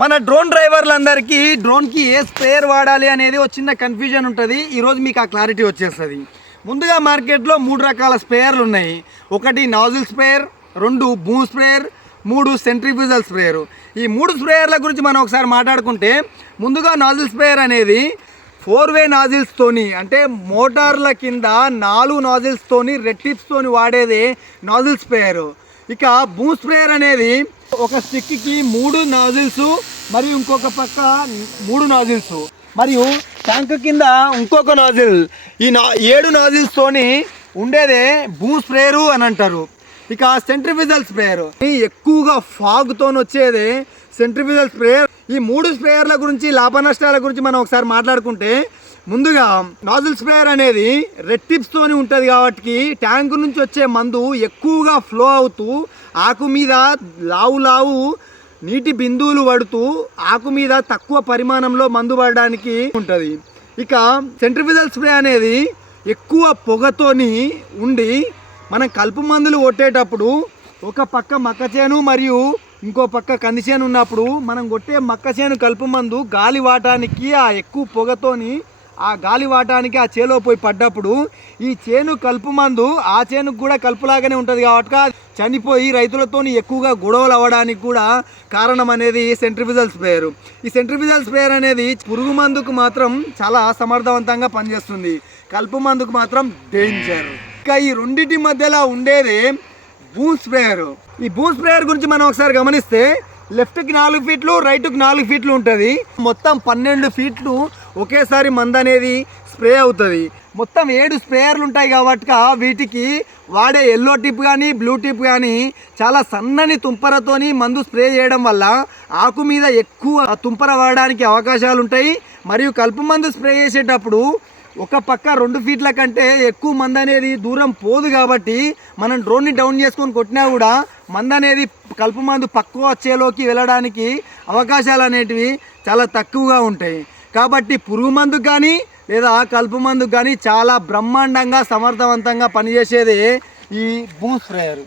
మన డ్రోన్ డ్రైవర్లందరికీ డ్రోన్కి ఏ స్ప్రేయర్ వాడాలి అనేది ఒక చిన్న కన్ఫ్యూజన్ ఉంటుంది. ఈరోజు మీకు ఆ క్లారిటీ వచ్చేస్తుంది. ముందుగా మార్కెట్లో 3 రకాల స్ప్రేయర్లు ఉన్నాయి. ఒకటి nozzle sprayer, 2 boom sprayer, 3 centrifugal sprayer. ఈ 3 స్ప్రేయర్ల గురించి మనం ఒకసారి మాట్లాడుకుంటే, ముందుగా నాజిల్ స్ప్రేయర్ అనేది 4-వే నాజిల్స్తోని, అంటే మోటార్ల కింద 4 నాజిల్స్తోని రెడ్ టిప్స్తోని వాడేదే నాజిల్ స్ప్రేయర్. ఇక బూమ్ స్ప్రేయర్ అనేది ఒక స్టిక్కి 3 నాజిల్స్ మరియు ఇంకొక పక్క 3 నాజిల్స్ మరియు ట్యాంక్ కింద ఇంకొక నాజిల్, ఈ 7 నాజిల్స్తోని ఉండేదే బూమ్ స్ప్రేయరు అని అంటారు. ఇక సెంట్రిఫ్యూజల్ స్ప్రేయర్ ఎక్కువగా ఫాగ్తో వచ్చేదే సెంట్రిఫ్యూజల్ స్ప్రేయర్. ఈ 3 స్ప్రేయర్ల గురించి లాభ నష్టాల గురించి మనం ఒకసారి మాట్లాడుకుంటే, ముందుగా నాజిల్ స్ప్రేయర్ అనేది రెడ్ టిప్స్తోని ఉంటుంది కాబట్టి ట్యాంకు నుంచి వచ్చే మందు ఎక్కువగా ఫ్లో అవుతూ ఆకు మీద లావు నీటి బిందువులు పడుతూ ఆకు మీద తక్కువ పరిమాణంలో మందు పడడానికి ఉంటుంది. ఇక సెంట్రిఫ్యూజల్ స్ప్రే అనేది ఎక్కువ పొగతోని ఉండి మనం కలుపు మందులు కొట్టేటప్పుడు ఒక పక్క మక్క చేను మరియు ఇంకో పక్క కంది చేను ఉన్నప్పుడు మనం కొట్టే మక్క చేను కలుపు మందు గాలి వాటానికి ఆ ఎక్కువ పొగతోని ఆ గాలి వాటానికి ఆ చేలో పోయి పడ్డప్పుడు ఈ చేను కలుపు మందు ఆ చేనుకు కూడా కలుపులాగానే ఉంటుంది కాబట్టి చనిపోయి రైతులతో ఎక్కువగా గొడవలు అవ్వడానికి కూడా కారణం అనేది సెంట్రిఫ్యూజల్ స్ప్రేయర్. ఈ సెంట్రిఫ్యూజల్ స్ప్రేయర్ అనేది పురుగు మందుకు మాత్రం చాలా సమర్థవంతంగా పనిచేస్తుంది, కలుపు మందుకు మాత్రం డేంజర్. ఇంకా ఈ రెండింటి మధ్యలో ఉండేది బూమ్ స్ప్రేయర్. ఈ బూమ్ స్ప్రేయర్ గురించి మనం ఒకసారి గమనిస్తే, లెఫ్ట్కి 4 ఫీట్లు, రైట్కి 4 ఫీట్లు ఉంటుంది. మొత్తం 12 ఫీట్లు ఒకేసారి మందు అనేది స్ప్రే అవుతుంది. మొత్తం 7 స్ప్రేయర్లు ఉంటాయి కాబట్టి వీటికి వాడే ఎల్లో టిప్ కానీ బ్లూ టిప్ కానీ చాలా సన్నని తుంపరతోని మందు స్ప్రే చేయడం వల్ల ఆకు మీద ఎక్కువ తుంపర వాడడానికి అవకాశాలు ఉంటాయి. మరియు కలుపు మందు స్ప్రే చేసేటప్పుడు ఒక పక్క 2 ఫీట్ల కంటే ఎక్కువ మందు అనేది దూరం పోదు కాబట్టి మనం డ్రోన్ని డౌన్ చేసుకొని కొట్టినా కూడా మందు అనేది కలుపు మందు పక్క వచ్చేలోకి వెళ్ళడానికి అవకాశాలు అనేటివి చాలా తక్కువగా ఉంటాయి. కాబట్టి పురుగు మందుకు కానీ లేదా కలుపు మందుకు కానీ చాలా బ్రహ్మాండంగా సమర్థవంతంగా పనిచేసేది ఈ బూమ్ స్ప్రేయర్.